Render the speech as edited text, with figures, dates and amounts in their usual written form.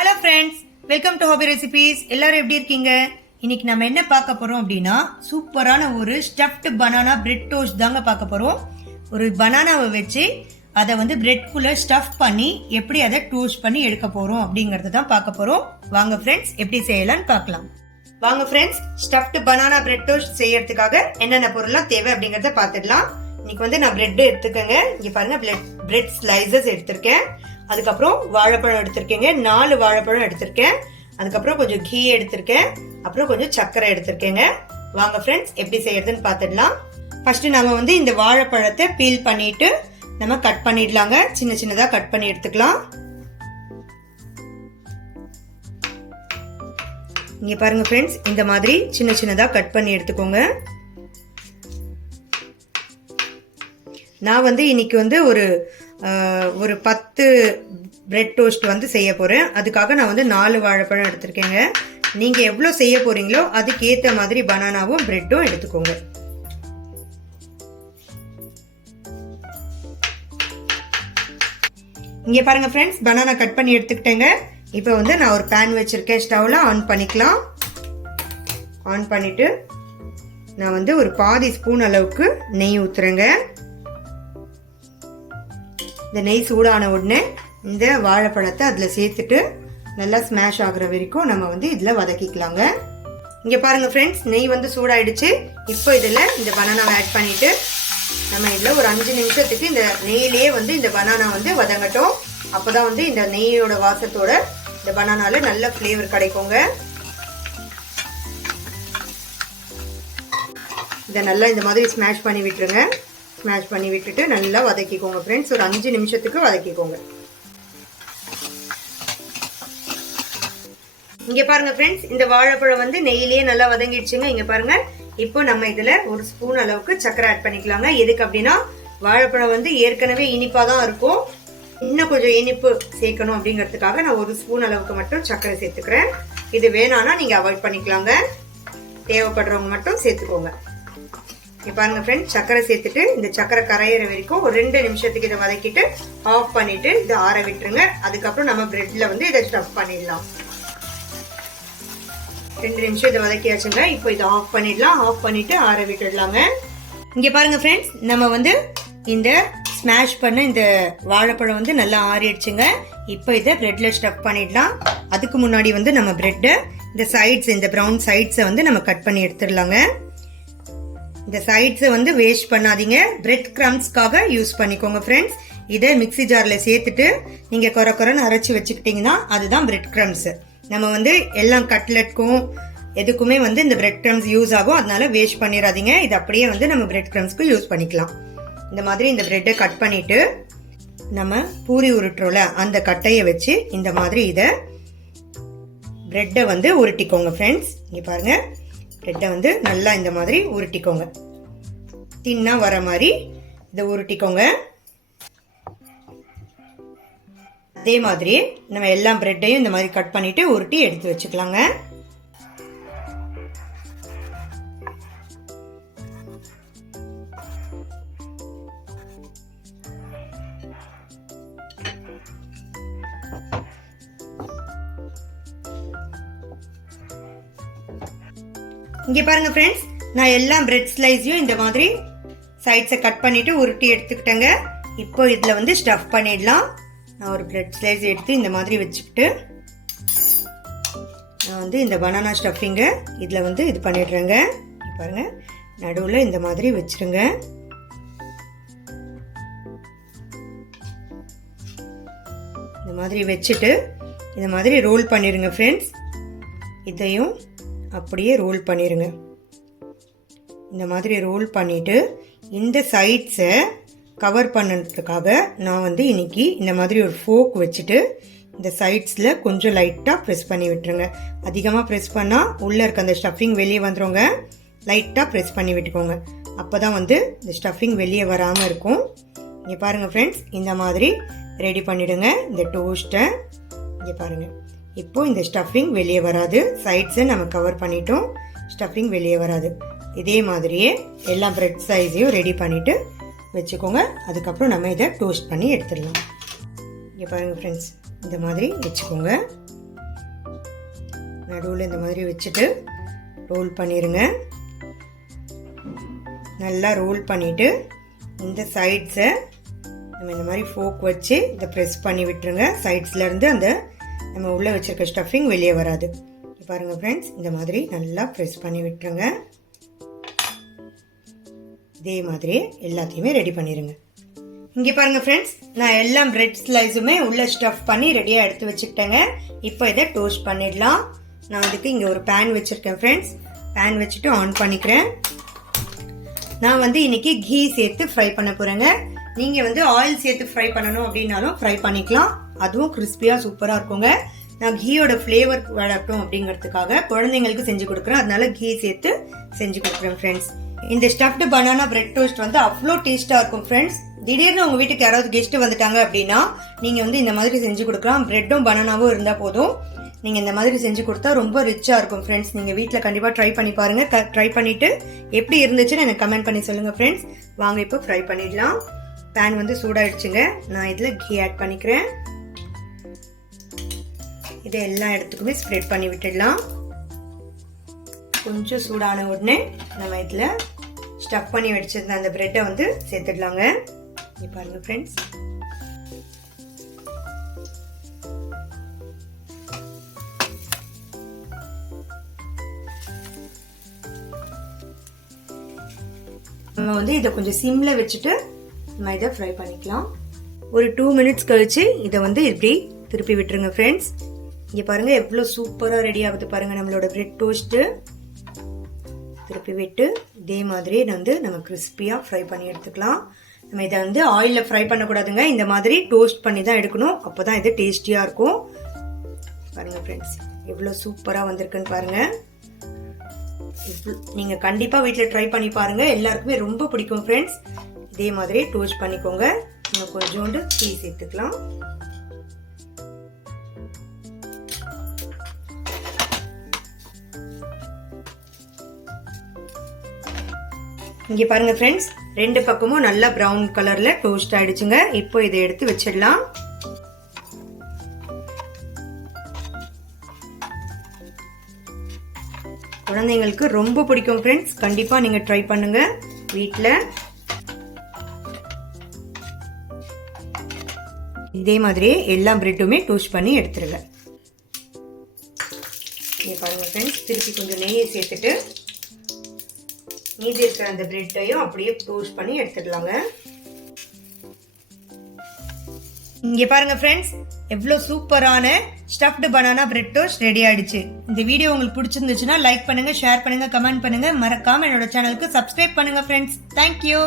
Hello friends, welcome to hobby recipes. எல்லாரும் எப்படி இருக்கீங்க? இன்னைக்கு நம்ம என்ன பார்க்க போறோம் அப்படின்னா, சூப்பரான ஒரு ஸ்டஃப்டு பனானா பிரெட் டோஸ்ட் தாங்க பார்க்க போறோம். ஒரு பனானாவை வச்சு அதை வந்து பிரெட்குள்ள ஸ்டஃப் பண்ணி எப்படி அதை டோஸ்ட் பண்ணி எடுக்க போறோம் அப்படிங்கறத தான் பார்க்க போறோம். வாங்க ஃப்ரெண்ட்ஸ், எப்படி செய்யலாம்னு பார்க்கலாம். வாங்க friends, stuffed banana bread toast செய்யறதுக்காக என்னென்ன பொருள்லாம் தேவை அப்படிங்கறத பார்த்துடலாம். இன்னைக்கு வந்து நான் பிரெட் எடுத்துக்கேங்க. இங்க பாருங்க, பிரெட் ஸ்லைசஸ் எடுத்திருக்கேன். அதுக்கப்புறம் வாழைப்பழம் எடுத்திருக்கேங்க, 4 வாழைப்பழம் எடுத்திருக்கேன். அதுக்கப்புறம் கொஞ்சம் கீ எடுத்திருக்கேன். அப்புறம் கொஞ்சம் சர்க்கரை எடுத்திருக்கேங்க. வாங்க ஃப்ரெண்ட்ஸ், எப்படி செய்யறதுன்னு பார்த்துடலாம். ஃபர்ஸ்ட் நம்ம வந்து இந்த வாழைப்பழத்தை பீல் பண்ணிட்டு நம்ம கட் பண்ணிடலாங்க. சின்ன சின்னதா கட் பண்ணி எடுத்துக்கலாம். இங்க பாருங்க ஃப்ரெண்ட்ஸ், இந்த மாதிரி சின்ன சின்னதா கட் பண்ணி எடுத்துக்கோங்க. நான் வந்து இன்னைக்கு வந்து ஒரு 10 பிரெட் டோஸ்ட் வந்து செய்ய போறேன். அதுக்காக நான் வந்து 4 வாழைப்பழம் எடுத்திருக்கேங்க. நீங்க எவ்வளவு செய்ய போறீங்களோ அதுக்கேற்ற மாதிரி பனானாவும் பிரெட்டும் எடுத்துக்கோங்க. இங்க பாருங்க ஃப்ரெண்ட்ஸ், பனானா கட் பண்ணி எடுத்துக்கிட்டேங்க. இப்போ வந்து நான் ஒரு பேன் வச்சிருக்கேன். ஸ்டவ்ல ஆன் பண்ணிக்கலாம். ஆன் பண்ணிட்டு நான் வந்து ஒரு பாதி ஸ்பூன் அளவுக்கு நெய் ஊத்துறேங்க. இந்த நெய் சூடான உடனே இந்த வாழைப்பழத்தை அதில் சேர்த்துட்டு நல்லா ஸ்மாஷ் ஆகுற வரைக்கும் நம்ம வந்து இதில் வதக்கிக்கலாங்க. இங்கே பாருங்க ஃப்ரெண்ட்ஸ், நெய் வந்து சூடாயிடுச்சு. இப்போ இதில் இந்த பனானாவை ஆட் பண்ணிட்டு நம்ம இதில் ஒரு 5 நிமிஷத்துக்கு இந்த நெய்யிலேயே வந்து இந்த பனானா வந்து வதங்கட்டும். அப்போதான் வந்து இந்த நெய்யோட வாசத்தோட இந்த பனானால நல்ல ஃப்ளேவர் கிடைக்குங்க. இதை நல்லா இந்த மாதிரி ஸ்மாஷ் பண்ணி விட்டுருங்க. ஸ்மாஷ் பண்ணி விட்டுட்டு நல்லா வதக்கிக்கோங்க ஃப்ரெண்ட்ஸ். ஒரு 5 நிமிஷத்துக்கு வதக்கிக்கோங்க. இங்க பாருங்க ஃப்ரெண்ட்ஸ், இந்த வாழைப்பழம் வந்து நெய்யிலேயே நல்லா வதங்கிடுச்சுங்க. இங்க பாருங்க, இப்போ நம்ம இதுல ஒரு ஸ்பூன் அளவுக்கு சர்க்கரை ஆட் பண்ணிக்கலாங்க. எதுக்கு அப்படின்னா, வாழைப்பழம் வந்து ஏற்கனவே இனிப்பா தான் இருக்கும். இன்னும் கொஞ்சம் இனிப்பு சேர்க்கணும் அப்படிங்கிறதுக்காக நான் ஒரு ஸ்பூன் அளவுக்கு மட்டும் சர்க்கரை சேர்த்துக்கிறேன். இது வேணாம்னா நீங்க அவாய்ட் பண்ணிக்கலாங்க. தேவைப்படுறவங்க மட்டும் சேர்த்துக்கோங்க. இங்க பாருங்க ஃப்ரெண்ட்ஸ், சர்க்கரை சேர்த்துட்டு இந்த சர்க்கரை கரையிற வரைக்கும் ஒரு 2 நிமிஷத்துக்கு இதை வதக்கிட்டு ஆஃப் பண்ணிட்டு இதை ஆற விட்டுருங்க. அதுக்கப்புறம் நம்ம பிரெட்ல வந்து இதை ஸ்டஃப் பண்ணிடலாம். 2 நிமிஷம் இதை வதக்கியாச்சுங்க. இப்போ இதை ஆஃப் பண்ணிடலாம். ஆஃப் பண்ணிட்டு ஆற விட்டுடலாங்க. இங்க பாருங்க ஃப்ரெண்ட்ஸ், நம்ம வந்து இந்த ஸ்மாஷ் பண்ண இந்த வாழைப்பழம் வந்து நல்லா ஆறிடுச்சுங்க. இப்போ இதை பிரெட்ல ஸ்டஃப் பண்ணிடலாம். அதுக்கு முன்னாடி வந்து நம்ம பிரெட்டை இந்த சைட்ஸ், இந்த ப்ரௌன் சைட்ஸை வந்து நம்ம கட் பண்ணி எடுத்துடலாங்க. இந்த சைட்ஸை வந்து வேஸ்ட் பண்ணாதீங்க. பிரெட் கிரம்ஸ்க்காக யூஸ் பண்ணிக்கோங்க ஃப்ரெண்ட்ஸ். இதை மிக்ஸி ஜார்ல சேர்த்துட்டு நீங்க கொரன்னு அரைச்சி வச்சுக்கிட்டீங்கன்னா அதுதான் பிரெட் கிரம்ஸ். நம்ம வந்து எல்லாம் கட்லெட்க்கும் எதுக்குமே வந்து இந்த பிரெட் கிரம்ஸ் யூஸ் ஆகும். அதனால வேஸ்ட் பண்ணிடாதீங்க. இது அப்படியே வந்து நம்ம பிரெட் கிரம்ஸ்க்கு யூஸ் பண்ணிக்கலாம். இந்த மாதிரி இந்த பிரெட்டை கட் பண்ணிட்டு நம்ம பூரி உருட்டுறோம்ல, அந்த கட்டையை வச்சு இந்த மாதிரி இதை பிரெட்டை வந்து உருட்டிக்கோங்க ஃப்ரெண்ட்ஸ். இங்க பாருங்க, பிரெட்டை வந்து நல்லா இந்த மாதிரி உருட்டிக்கோங்க. தின்னா வர மாதிரி இதை உருட்டிக்கோங்க. அதே மாதிரி நம்ம எல்லா பிரெட்டையும் இந்த மாதிரி கட் பண்ணிட்டு உருட்டி எடுத்து வச்சுக்கலாங்க. இங்க பாருங்க ஃப்ரெண்ட்ஸ், நான் எல்லா பிரெட் ஸ்லைஸையும் இந்த மாதிரி சைட்ஸை கட் பண்ணிட்டு உருட்டி எடுத்துக்கிட்டேங்க. இப்போ இதுல வந்து ஸ்டஃப் பண்ணிடலாம். நான் ஒரு பிரெட் ஸ்லைஸ் எடுத்து இந்த மாதிரி வச்சுக்கிட்டு நான் வந்து இந்த பனானா ஸ்டஃபிங்கை இதுல வந்து இது பண்ணிடுறேங்க. பாருங்க, நடுவில் இந்த மாதிரி வச்சிருங்க. இந்த மாதிரி வச்சுட்டு இந்த மாதிரி ரோல் பண்ணிருங்க ஃப்ரெண்ட்ஸ். இதையும் அப்படியே ரோல் பண்ணிருங்க. இந்த மாதிரி ரோல் பண்ணிட்டு இந்த சைட்ஸை கவர் பண்ணுறதுக்காக நான் வந்து இன்னைக்கு இந்த மாதிரி ஒரு ஃபோக் வச்சுட்டு இந்த சைட்ஸில் கொஞ்சம் லைட்டாக ப்ரெஸ் பண்ணி விட்டுருங்க. அதிகமாக ப்ரெஸ் பண்ணால் உள்ளே இருக்க அந்த ஸ்டஃபிங் வெளியே வந்துடுங்க. லைட்டாக ப்ரெஸ் பண்ணி விட்டுக்கோங்க. அப்போ தான் வந்து இந்த ஸ்டஃபிங் வெளியே வராமல் இருக்கும். இங்கே பாருங்கள் ஃப்ரெண்ட்ஸ், இந்த மாதிரி ரெடி பண்ணிவிடுங்க இந்த டோஸ்ட்டை. இங்கே பாருங்கள், இப்போ இந்த ஸ்டஃபிங் வெளியே வராது. சைட்ஸை நம்ம கவர் பண்ணிட்டோம், ஸ்டஃபிங் வெளியே வராது. இதே மாதிரியே எல்லா பிரெட் சைஸையும் ரெடி பண்ணிட்டு வச்சுக்கோங்க. அதுக்கப்புறம் நம்ம இதை டோஸ்ட் பண்ணி எடுத்துடலாம். இங்கே பாருங்கள் ஃப்ரெண்ட்ஸ், இந்த மாதிரி வச்சுக்கோங்க. நடுவில் இந்த மாதிரி வச்சுட்டு ரோல் பண்ணிடுங்க. நல்லா ரோல் பண்ணிவிட்டு இந்த சைட்ஸை நம்ம இந்த மாதிரி ஃபோக் வச்சு இதை ப்ரெஸ் பண்ணி விட்டுருங்க. சைட்ஸ்லேருந்து அந்த நம்ம உள்ளே வச்சுருக்க ஸ்டஃபிங் வெளியே வராது. பாருங்கள் ஃப்ரெண்ட்ஸ், இந்த மாதிரி நல்லா ப்ரெஸ் பண்ணி விட்டுருங்க. இதே மாதிரி எல்லாத்தையுமே ரெடி பண்ணிடுங்க. இங்கே பாருங்கள் ஃப்ரெண்ட்ஸ், நான் எல்லா பிரெட் ஸ்லைஸுமே உள்ளே ஸ்டஃப் பண்ணி ரெடியாக எடுத்து வச்சுக்கிட்டேங்க. இப்போ இதை டோஸ்ட் பண்ணிடலாம். நான் அதுக்கு இங்கே ஒரு பேன் வச்சுருக்கேன் ஃப்ரெண்ட்ஸ். பேன் வச்சுட்டு ஆன் பண்ணிக்கிறேன். நான் வந்து இன்னைக்கு கீ சேர்த்து ஃப்ரை பண்ண போகிறேங்க. நீங்கள் வந்து ஆயில் சேர்த்து ஃப்ரை பண்ணணும் அப்படின்னாலும் ஃப்ரை பண்ணிக்கலாம். அதுவும் கிறிஸ்பியாக சூப்பராக இருக்குங்க. நான் கீயோட ஃப்ளேவர் வளர்க்கணும் அப்படிங்கிறதுக்காக குழந்தைங்களுக்கு செஞ்சு கொடுக்குறேன். அதனால கீ சேர்த்து செஞ்சு கொடுக்குறேன் ஃப்ரெண்ட்ஸ். இந்த ஸ்டஃப்டு பனானா பிரெட் டோஸ்ட் வந்து அவ்வளோ டேஸ்ட்டாக இருக்கும் ஃப்ரெண்ட்ஸ். திடீர்னு உங்கள் வீட்டுக்கு யாராவது கெஸ்ட்டு வந்துட்டாங்க அப்படின்னா நீங்கள் வந்து இந்த மாதிரி செஞ்சு கொடுக்கலாம். பிரெட்டும் பனானாவும் இருந்தால் போதும். நீங்கள் இந்த மாதிரி செஞ்சு கொடுத்தா ரொம்ப ரிச்சாக இருக்கும் ஃப்ரெண்ட்ஸ். நீங்கள் வீட்டில் கண்டிப்பாக ட்ரை பண்ணி பாருங்கள். ட்ரை பண்ணிவிட்டு எப்படி இருந்துச்சுன்னு எனக்கு கமெண்ட் பண்ணி சொல்லுங்கள் ஃப்ரெண்ட்ஸ். வாங்க இப்போ ஃப்ரை பண்ணிடலாம். பேன் வந்து சூடாயிடுச்சுங்க. நான் இதில் கீ ஆட் பண்ணிக்கிறேன். இதை எல்லா இடத்துக்குமே ஸ்ப்ரெட் பண்ணி விட்டுடலாம். கொஞ்சம் சூடான உடனே நம்ம இதில் ஸ்டஃப் பண்ணி வச்சிருந்த அந்த பிரெட்டை வந்து சேர்த்துடலாங்க. இங்கே பாருங்கள் ஃப்ரெண்ட்ஸ், நம்ம வந்து இதை கொஞ்சம் சிம்ல வச்சுட்டு நம்ம இதை ஃப்ரை பண்ணிக்கலாம். ஒரு 2 மினிட்ஸ் கழிச்சு இதை வந்து இப்படி திருப்பி விட்டுருங்க ஃப்ரெண்ட்ஸ். இங்கே பாருங்க எவ்வளோ சூப்பராக ரெடி ஆகுது பாருங்க நம்மளோட பிரெட் டோஸ்ட்டு. திருப்பி விட்டு இதே மாதிரி வந்து நம்ம கிறிஸ்பியாக ஃப்ரை பண்ணி எடுத்துக்கலாம். நம்ம இதை வந்து ஆயிலில் ஃப்ரை பண்ணக்கூடாதுங்க. இந்த மாதிரி டோஸ்ட் பண்ணி தான் எடுக்கணும். அப்போ தான் இது டேஸ்டியாக இருக்கும். பாருங்கள் ஃப்ரெண்ட்ஸ், எவ்வளோ சூப்பராக வந்திருக்குன்னு பாருங்கள். நீங்கள் கண்டிப்பாக வீட்டில் ட்ரை பண்ணி பாருங்கள். எல்லாருக்குமே ரொம்ப பிடிக்கும் ஃப்ரெண்ட்ஸ். இதே மாதிரி டோஸ்ட் பண்ணிக்கோங்க. நம்ம கொஞ்சோண்டு டீ சேர்த்துக்கலாம். இங்கே பாருங்க ஃப்ரெண்ட்ஸ், 2 பக்கமும் நல்லா ப்ரௌன் கலர்ல டோஸ்ட் ஆயிடுச்சுங்க. இப்போ இதை எடுத்து வச்சிடலாம். குழந்தைங்களுக்கு ரொம்ப பிடிக்கும் ஃப்ரெண்ட்ஸ். கண்டிப்பா நீங்க ட்ரை பண்ணுங்க வீட்டில். இதே மாதிரி எல்லா பிரெட்டுமே டோஸ்ட் பண்ணி எடுத்துருங்க. இங்கே பாருங்க ஃப்ரெண்ட்ஸ், திருப்பி கொஞ்சம் நெய்யை சேர்த்துட்டு மீதி இருக்கிற அந்த பிரெட்டையும் அப்படியே டோஸ்ட் பண்ணி எடுத்துடலாங்க. இங்கே பாருங்க ஃப்ரெண்ட்ஸ், எவ்வளோ சூப்பரான stuffed banana bread toast ready ஆயிடுச்சு. இந்த வீடியோ உங்களுக்கு பிடிச்சிருந்துச்சுன்னா லைக் பண்ணுங்க, ஷேர் பண்ணுங்க, கமெண்ட் பண்ணுங்க. மறக்காம என்னோட சேனலுக்கு சப்ஸ்கிரைப் பண்ணுங்க ஃப்ரெண்ட்ஸ். தேங்க்யூ.